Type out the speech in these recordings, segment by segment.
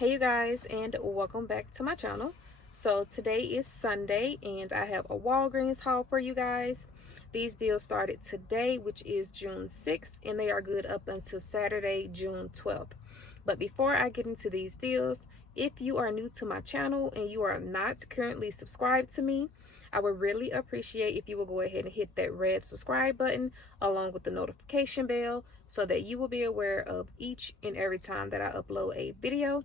Hey you guys, and welcome back to my channel. So today is Sunday and I have a Walgreens haul for you guys. These deals started today, which is June 6th, and they are good up until Saturday, June 12th. But before I get into these deals, if you are new to my channel and you are not currently subscribed to me, I would really appreciate if you will go ahead and hit that red subscribe button along with the notification bell so that you will be aware of each and every time that I upload a video.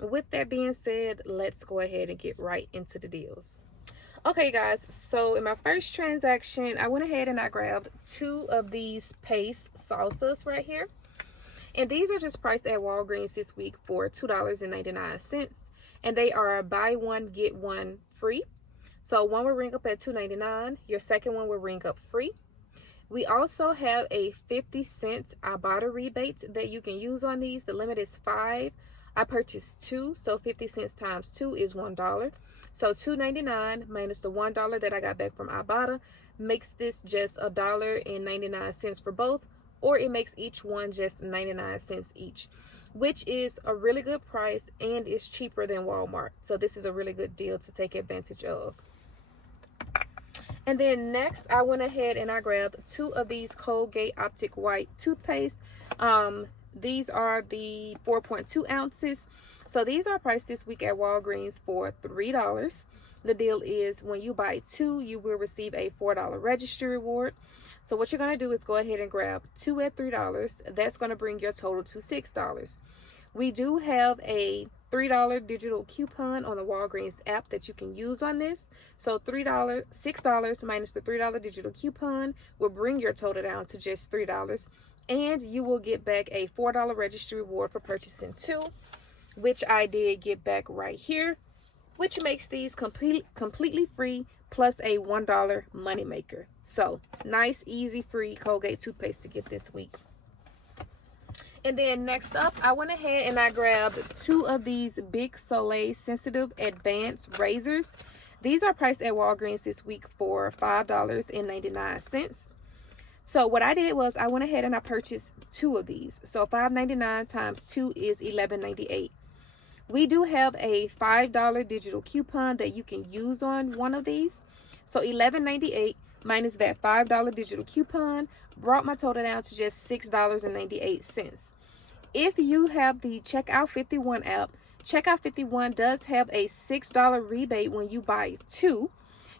With that being said, let's go ahead and get right into the deals. Okay guys, so in my first transaction, I went ahead and I grabbed two of these paste salsas right here. And these are just priced at Walgreens this week for $2.99. And they are buy one, get one free. So one will ring up at $2.99. Your second one will ring up free. We also have a 50-cent IBOTTA rebate that you can use on these. The limit is 5. I purchased 2, so 50 cents times 2 is $1. So $2.99 minus the $1 that I got back from IBOTTA makes this just $1.99 for both, or it makes each one just 99 cents each, which is a really good price and is cheaper than Walmart. So this is a really good deal to take advantage of. And then next, I went ahead and I grabbed 2 of these Colgate Optic White toothpaste. These are the 4.2 ounces. So these are priced this week at Walgreens for $3. The deal is when you buy 2, you will receive a $4 registry reward. So what you're going to do is go ahead and grab 2 at $3. That's going to bring your total to $6. We do have a $3 digital coupon on the Walgreens app that you can use on this. So $6 minus the $3 digital coupon will bring your total down to just $3. And you will get back a $4 registry reward for purchasing 2, which I did get back right here, which makes these completely free plus a $1 money maker. So nice, easy, free Colgate toothpaste to get this week. And then next up, I went ahead and I grabbed 2 of these Big Soleil Sensitive Advanced Razors. These are priced at Walgreens this week for $5.99. So what I did was I went ahead and I purchased 2 of these. So $5.99 times 2 is $11.98. We do have a $5 digital coupon that you can use on one of these. So $11.98 minus that $5 digital coupon brought my total down to just $6.98. If you have the Checkout 51 app, Checkout 51 does have a $6 rebate when you buy 2.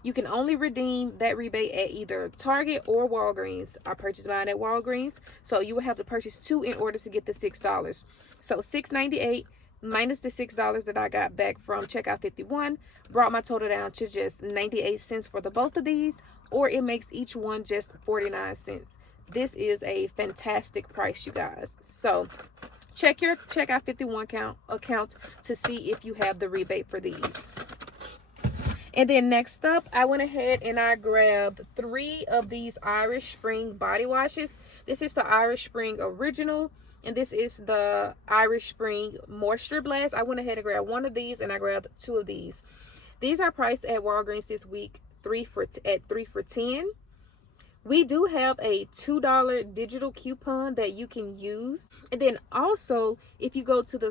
You can only redeem that rebate at either Target or Walgreens. I purchased mine at Walgreens, so you will have to purchase 2 in order to get the $6. So $6.98 minus the $6 that I got back from Checkout 51 brought my total down to just 98 cents for the both of these, or it makes each one just 49 cents. This is a fantastic price, you guys. So check your Checkout 51 account to see if you have the rebate for these. And then next up, I went ahead and I grabbed 3 of these Irish Spring body washes. This is the Irish Spring Original, and this is the Irish Spring Moisture Blast. I went ahead and grabbed 1 of these, and I grabbed 2 of these. These are priced at Walgreens this week at 3 for $10. We do have a $2 digital coupon that you can use. And then also, if you go to the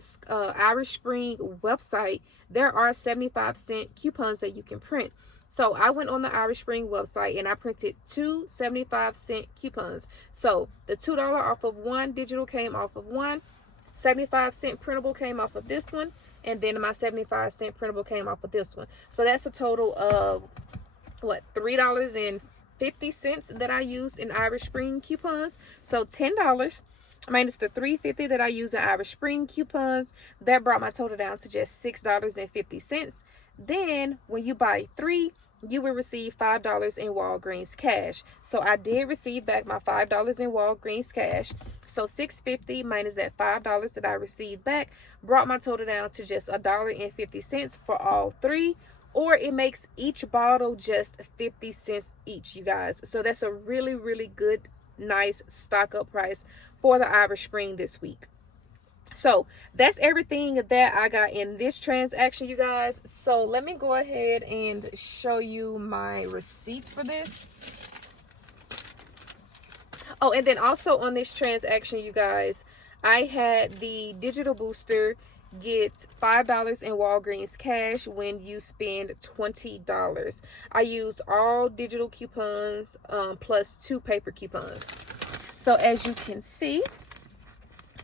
Irish Spring website, there are 75-cent coupons that you can print. So I went on the Irish Spring website and I printed 2 75-cent coupons. So the $2 off of one digital came off of one, 75-cent printable came off of this one, and then my 75-cent printable came off of this one. So that's a total of, what, $3.50 that I used in Irish Spring coupons. So $10 minus the $3.50 that I used in Irish Spring coupons, that brought my total down to just $6.50. Then when you buy 3, you will receive $5 in Walgreens cash. So I did receive back my $5 in Walgreens cash. So $6.50 minus that $5 that I received back brought my total down to just $1.50 for all 3. Or it makes each bottle just 50 cents each, you guys. So that's a really, really good, nice stock up price for the Irish Spring this week. So that's everything that I got in this transaction, you guys. So let me go ahead and show you my receipt for this. Oh, and then also on this transaction, you guys, I had the digital booster get $5 in Walgreens cash when you spend $20. I use all digital coupons plus 2 paper coupons. So as you can see,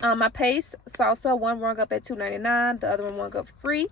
my paste salsa, one rung up at $2.99, the other one rung up free.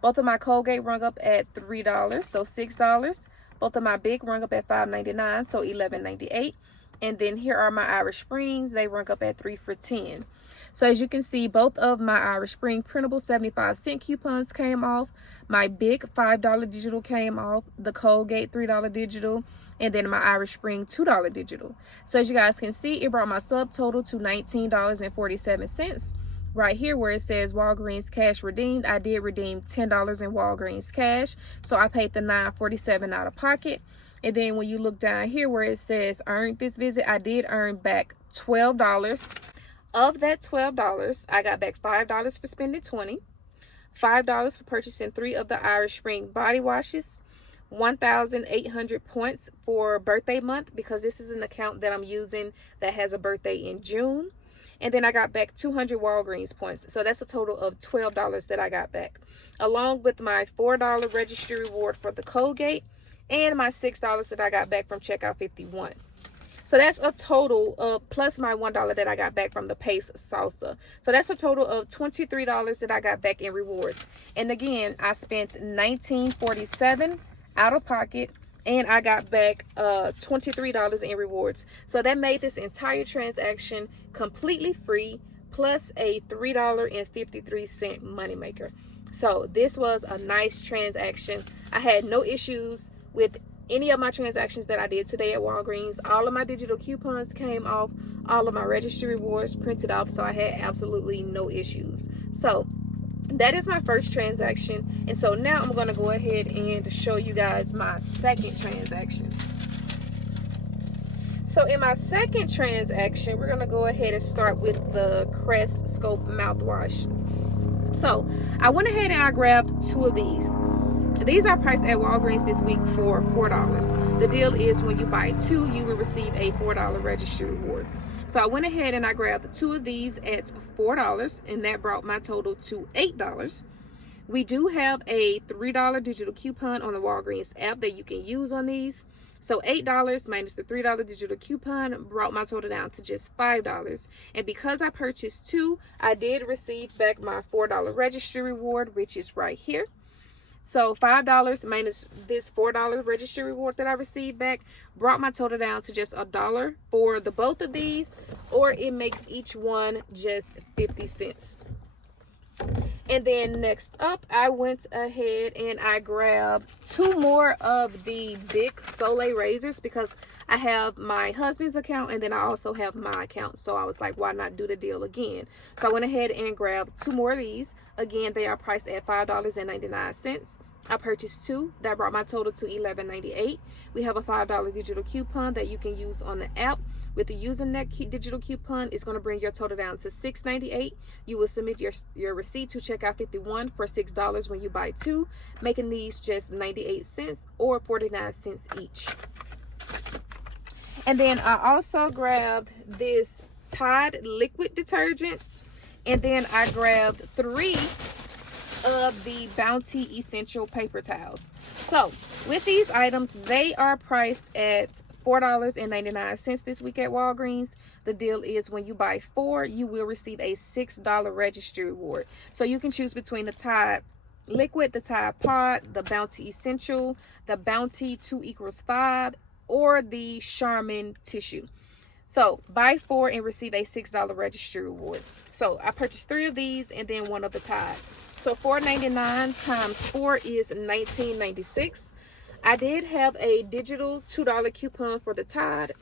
Both of my Colgate rung up at $3, so $6. Both of my Big rung up at $5.99, so $11.98. And then here are my Irish Springs. They rung up at 3 for $10. So as you can see, both of my Irish Spring printable 75-cent coupons came off. My Big $5 digital came off. The Colgate $3 digital. And then my Irish Spring $2 digital. So as you guys can see, it brought my subtotal to $19.47. Right here where it says Walgreens cash redeemed, I did redeem $10 in Walgreens cash. So I paid the $9.47 out of pocket. And then when you look down here where it says earned this visit, I did earn back $12. Of that $12, I got back $5 for spending $20, $5 for purchasing 3 of the Irish Spring body washes, 1,800 points for birthday month because this is an account that I'm using that has a birthday in June. And then I got back 200 Walgreens points. So that's a total of $12 that I got back, along with my $4 registry reward for the Colgate and my $6 that I got back from checkout 51. So that's a total of, plus my $1 that I got back from the paste salsa. So that's a total of $23 that I got back in rewards. And again, I spent $19.47 out of pocket, and I got back $23 in rewards. So that made this entire transaction completely free, plus a $3.53 moneymaker. So this was a nice transaction. I had no issues with any of my transactions that I did today at Walgreens. All of my digital coupons came off, all of my registry rewards printed off, so I had absolutely no issues. So that is my first transaction. And so now I'm going to go ahead and show you guys my second transaction. So in my second transaction, we're going to go ahead and start with the Crest Scope mouthwash. So I went ahead and I grabbed 2 of these. These are priced at Walgreens this week for $4. The deal is when you buy 2, you will receive a $4 registry reward. So I went ahead and I grabbed 2 of these at $4, and that brought my total to $8. We do have a $3 digital coupon on the Walgreens app that you can use on these. So $8 minus the $3 digital coupon brought my total down to just $5. And because I purchased 2, I did receive back my $4 registry reward, which is right here. So $5 minus this $4 registry reward that I received back brought my total down to just $1 for the both of these, or it makes each one just 50 cents. And then next up, I went ahead and I grabbed 2 more of the Big Soleil razors because I have my husband's account and then I also have my account. So I was like, why not do the deal again? So I went ahead and grabbed 2 more of these. Again, they are priced at $5.99. I purchased 2. That brought my total to $11.98. We have a $5 digital coupon that you can use on the app. With the using that digital coupon, it's going to bring your total down to $6.98. You will submit your receipt to checkout 51 for $6 when you buy 2, making these just 98 cents or 49 cents each. And then I also grabbed this Tide liquid detergent, and then I grabbed 3 of the Bounty Essential paper towels. So with these items, they are priced at $4.99 this week at Walgreens. The deal is when you buy 4, you will receive a $6 registry reward. So you can choose between the Tide liquid, the Tide pod, the Bounty Essential, the Bounty 2 equals 5, or the Charmin tissue. So buy 4 and receive a $6 registry reward. So I purchased 3 of these and then 1 of the Tide. So $4.99 times 4 is $19.96. I did have a digital $2 coupon for the Tide,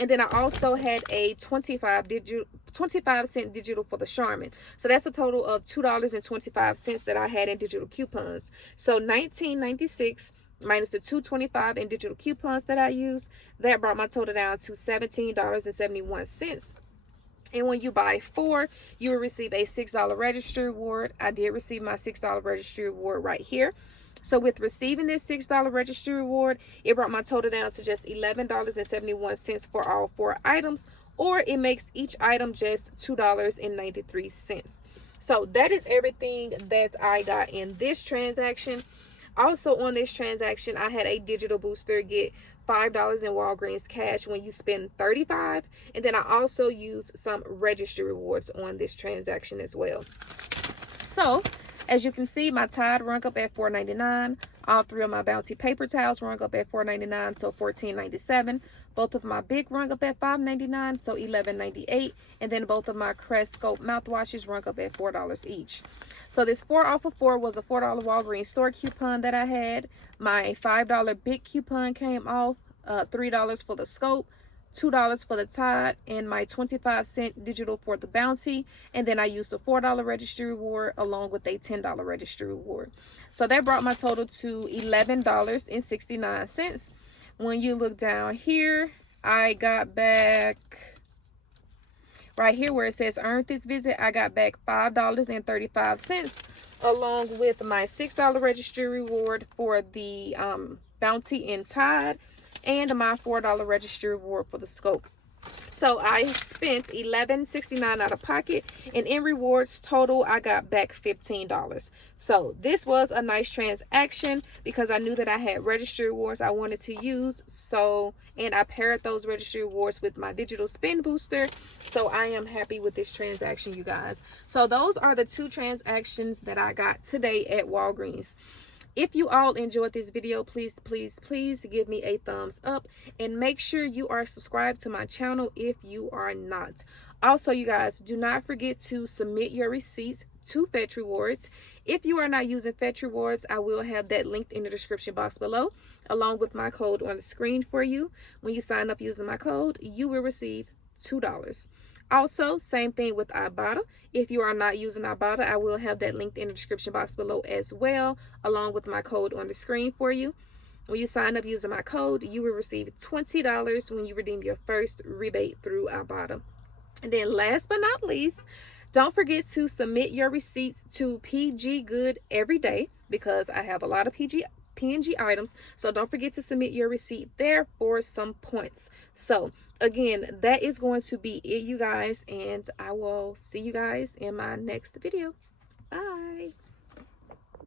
and then I also had a 25-cent digital for the Charmin. So that's a total of $2.25 that I had in digital coupons. So $19.96 minus the $2.25 in digital coupons that I used, that brought my total down to $17.71. And when you buy 4, you will receive a $6 registry reward. I did receive my $6 registry reward right here. So with receiving this $6 registry reward, it brought my total down to just $11.71 for all 4 items, or it makes each item just $2.93. So that is everything that I got in this transaction. Also on this transaction, I had a digital booster get $5 in Walgreens cash when you spend $35. And then I also used some registry rewards on this transaction as well. So as you can see, my Tide rung up at $4.99. All three of my Bounty paper towels rung up at $4.99, so $14.97. Both of my Big rung up at $5.99, so $11.98. And then both of my Crest Scope mouthwashes rung up at $4 each. So this 4 off of 4 was a $4 Walgreens store coupon that I had. My $5 Big coupon came off, $3 for the Scope, $2 for the Tide, and my 25-cent digital for the Bounty. And then I used a $4 registry reward along with a $10 registry reward. So that brought my total to $11.69. When you look down here, I got back, right here where it says earned this visit, I got back $5.35 along with my $6 registry reward for the Bounty and Tide, and my $4 registry reward for the Scope. So I spent $11.69 out of pocket, and in rewards total I got back $15. So this was a nice transaction because I knew that I had registry rewards I wanted to use, so, and I paired those registry rewards with my digital spin booster. So I am happy with this transaction, you guys. So those are the 2 transactions that I got today at Walgreens. If you all enjoyed this video, please give me a thumbs up, and make sure you are subscribed to my channel if you are not. Also, you guys, do not forget to submit your receipts to Fetch Rewards. If you are not using Fetch Rewards, I will have that linked in the description box below, along with my code on the screen for you. When you sign up using my code, you will receive $2. Also, same thing with IBOTTA. If you are not using IBOTTA, I will have that linked in the description box below as well, along with my code on the screen for you. When you sign up using my code, you will receive $20 when you redeem your first rebate through IBOTTA. And then last but not least, don't forget to submit your receipts to PG Good every day, because I have a lot of PNG items. So don't forget to submit your receipt there for some points. So again, that is going to be it, you guys, and I will see you guys in my next video. Bye.